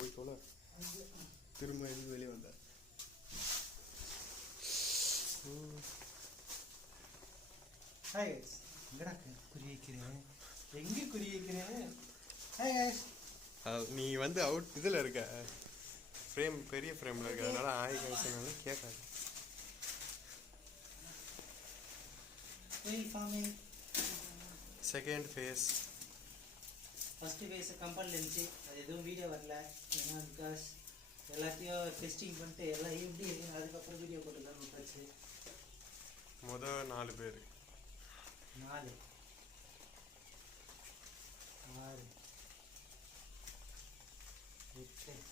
போய் தொலை. திரும்ப எதுக்கு வெளியே வந்த? எங்கே குறி வைக்கிறேன்? நீ வந்து அவுட் இதில் இருக்க, ஃப்ரேம் பெரிய ஃப்ரேமில் இருக்க, அதனால ஆய் கழிச்சனால கேட்காது. Second phase. ஃபஸ்ட்டு ஃபேஸ் கம்பெனியில் இருந்துச்சு, அது எதுவும் வீடியோ வரல. ஏன்னா பிகாஸ் எல்லாத்தையும் டெஸ்டிங் பண்ணிட்டு எல்லாம் எப்படி அதுக்கப்புறம் வீடியோ போட்டுக்கலாம் விட்டாச்சு. மொதல் 4 பேர் 4 6 8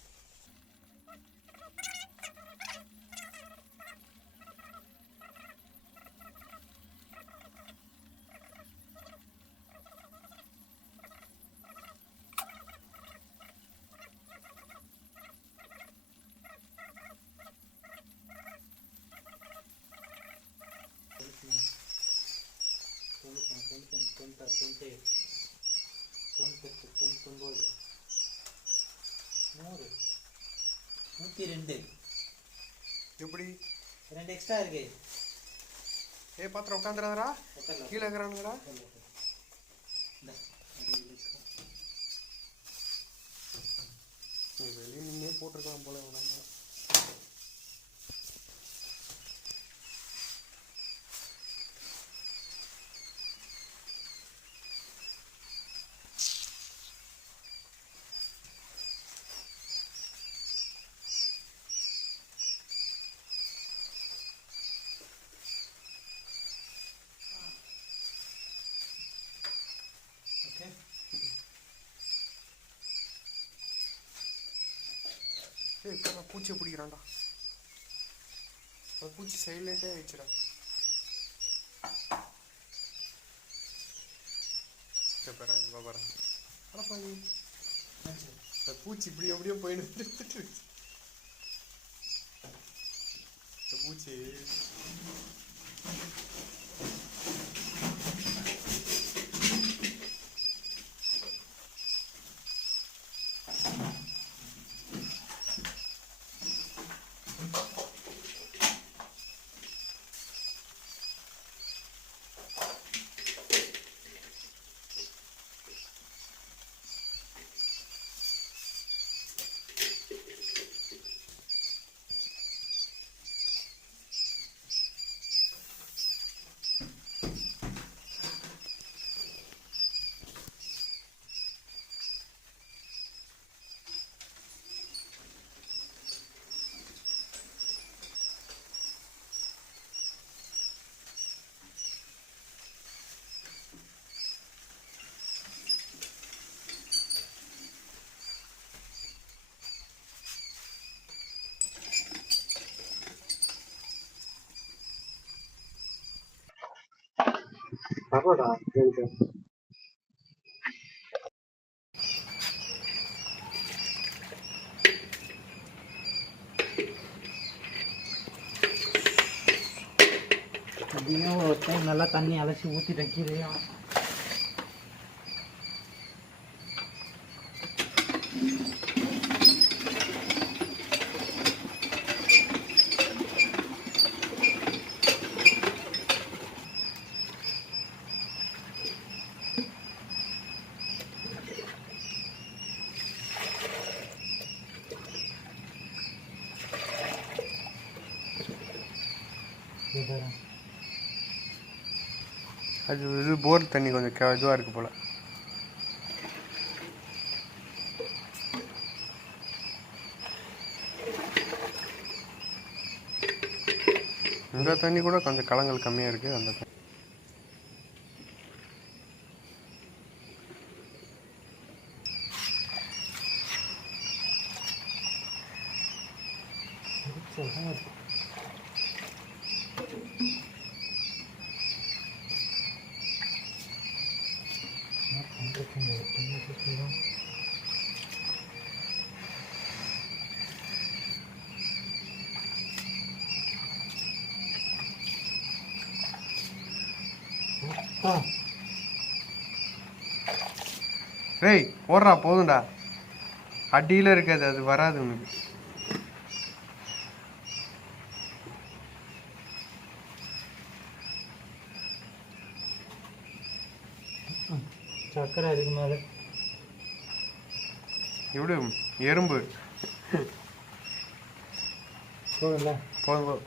102 எப்படி 2 எக்ஸ்ட்ரா இருக்கு. பாத்திரம் உட்காந்துறாதரா, கீழே இருக்கிறானுங்கடா. வெளியே நின்னே போட்டிருக்கலாம் போல. வேணாங்க பூச்சியை பிடிக்கிறான்டா. அந்த பூச்சி சைலண்டே ஆயிடுச்சுடா. பூச்சி இப்படி எப்படியோ போயிட்டு பூச்சி பரவாடா. அதையும் ஒரு டைம் நல்லா தண்ணி அலசி ஊற்றிட்டேன் கீழேயும். அது இது போர் தண்ணி கொஞ்சம் இதுவாக இருக்குது போல். இந்த தண்ணி கூட கொஞ்சம் கலங்கள் கம்மியாக இருக்குது. அந்த தண்ணி டேய் ஓடுறா போதும்டா. அடியில் இருக்காது, அது வராது உனக்கு. சக்கரை அதுக்கு மேலே இப்படி எறும்பு போகல போதும்.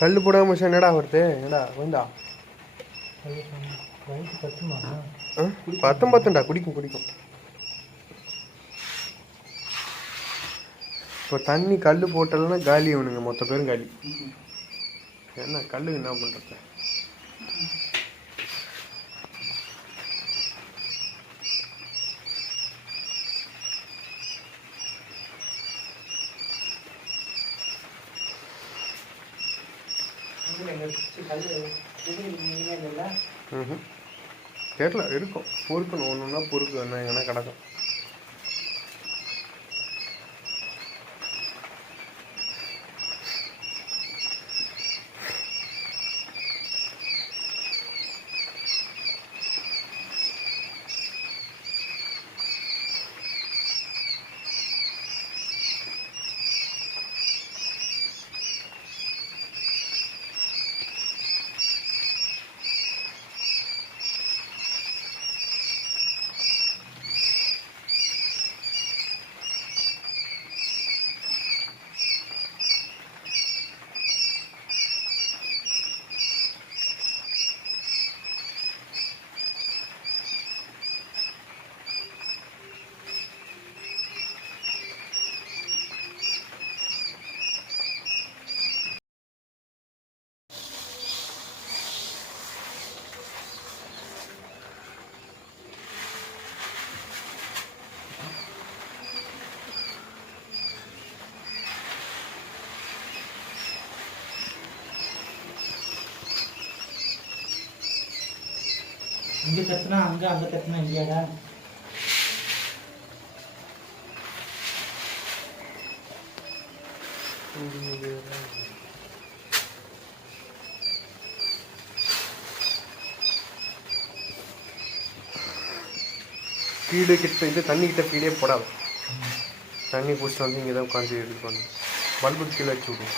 கல் போடாமல் என்னடா வருது? என்னடா வந்தா பத்துமா? பத்தொம்பத்துண்டா, குடிக்கும் குடிக்கும். இப்போ தண்ணி கல் போட்டலன்னா காலி அவனுங்க, மொத்த பேரும் காலி. என்ன கல் என்ன பண்ணுறது? தெரியல, இருக்கும் பொறுக்கணும், ஒன்று ஒன்றா பொறுக்கு என்ன எங்கன்னா கிடக்கும். இங்கே கத்துனா அங்கே, அங்கே கத்துனா இல்லையாடா? ஃபீடு கிட்ட இது தண்ணி கிட்ட ஃபீடே போடாது. தண்ணி பிடிச்சிட்டு வந்து இங்கே தான் உட்காந்து இது பண்ணு. பல்புக்கு கீழே வச்சு விடும்.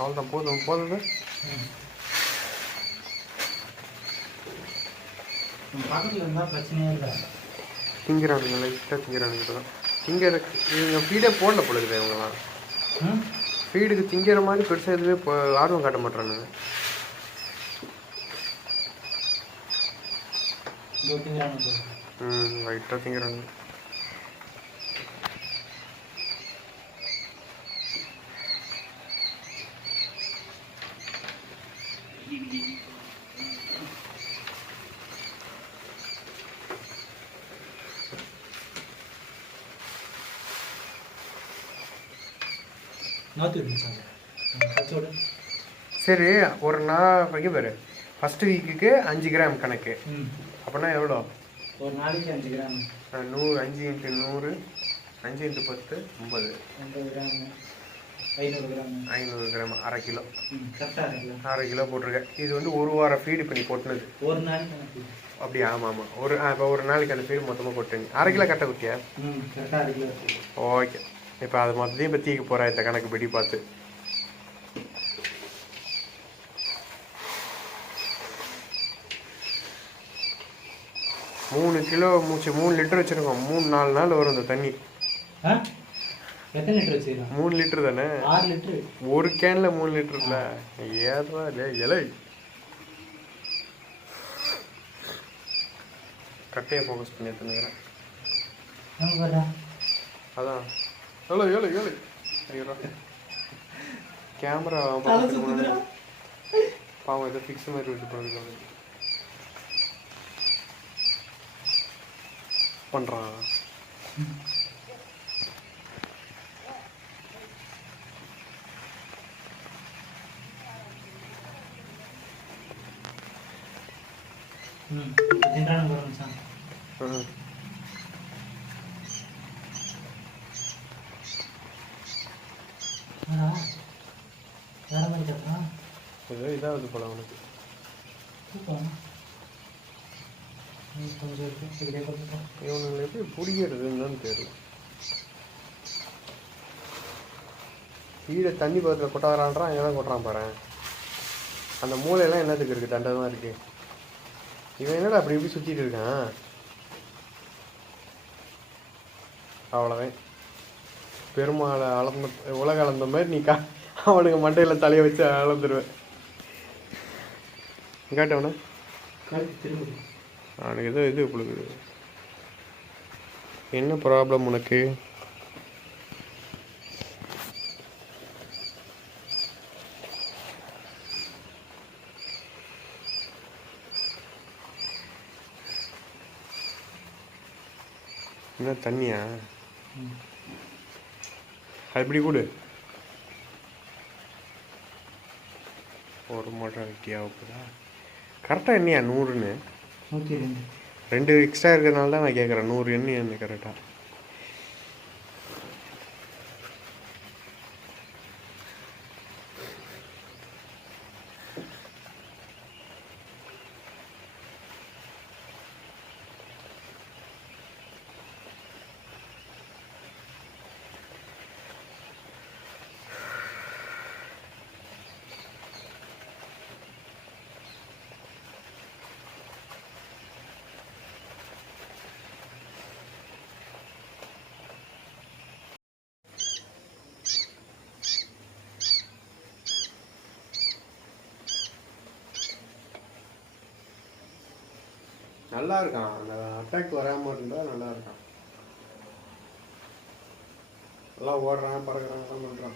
அவ்வளோதான், போதும் போதுது. பக்கத்தில் இருந்தால் பிரச்சனையே இல்லை. திங்கிறானுங்க, லைட்டாக திங்கிறானுங்க. தான் திங்கிற இவங்க ஃபீடே போடல பொழுது. இவங்கலாம் ஃபீடுக்கு திங்கிற மாதிரி பெருசாக எதுவே இப்போ ஆர்வம் காட்ட மாட்டுறானுங்க. லைட்டாக திங்கிறானுங்க. சரி, ஒரு நாள் பாரு, ஃபஸ்ட்டு வீக்குக்கு 5 கிராம் கணக்கு. அப்படின்னா எவ்வளோ? ஒரு நாளைக்கு 5 கிராம். 100, 5 × 100, 5 × 10, 50. 50 gram, 500 gram. 500 கிராம், அரை கிலோ. கரெக்டாக அரை கிலோ போட்டிருக்கேன். இது வந்து ஒரு வாரம் ஃபீடு பண்ணி போட்டுனது. ஒரு நாளைக்கு அப்படியா? ஆமாம் ஆமாம். இப்போ ஒரு நாளைக்கு அந்த ஃபீடு மொத்தமாக போட்டேன். அரை கிலோ கரெக்டாக குட்டியா? கரெக்டாக அரை கிலோ. ஓகே. இப்போ அது மொத்தத்தையும் இப்போ தீக்க போகிறேன் இந்த கணக்கு படி பார்த்து. மூணு கிலோ 3 லிட்டர் வச்சுருக்கோம். 3-4 நாள் வரும் இந்த தண்ணி. எத்தனை லிட்டர் வச்சுருக்கோம்? 3 லிட்டர் தானே? 6 லிட்டரு ஒரு கேனில் 3 லிட்டர் இல்லை. ஏதா இல்லை இலை. கட்டையை ஃபோக்கஸ் பண்ணி எடுத்துனுக்கிறேன். அதான் எவ்வளோ ஏழு ஏழு ஐயோ கேமரா பாவம் ஏதோ ஃபிக்ஸ் மாதிரி விட்டு போகிறது பண்ணுறான். ஏதோ இதாகுது போல அவனுக்கு. இவனுங்களை எப்படி பிடிக்கிறதுன்னு தெரியல. கீழே தண்ணி பக்கத்தில் கொட்டாரான்றான், அங்கே தான் கொட்டுறான் பாரு. அந்த மூளையெல்லாம் என்னத்துக்கு இருக்குது, தண்டமாக இருக்குது. இவன் என்னடா அப்படி இப்படி சுற்றிட்டு இருக்கான். அவ்வளோதான், பெருமாளை அளந்த உலக அளந்த மாதிரி நீ அவனுக்கு மண்டையில் தலையை வச்சு அளந்துருவேன். கேட்டவன அவனுக்கு ஏதோ இது கொடுக்குது. என்ன ப்ராப்ளம் உனக்கு? என்ன தண்ணியா? அப்படி கொடு. ஒரு மோட்டர் வெட்டியாகுதா? கரெக்டாக என்னையா 100ன்னு? 2 எக்ஸ்ட்ரா இருக்கிறதுனால தான் நான் கேட்குறேன். 100 என்ன கரெக்டாக? நல்லா இருக்கான். அந்த அட்டாக் வராமல் இருந்தால் நல்லா இருக்கான். நல்லா ஓடுறான், பறக்கிறான், எல்லாம் பண்ணுறான்.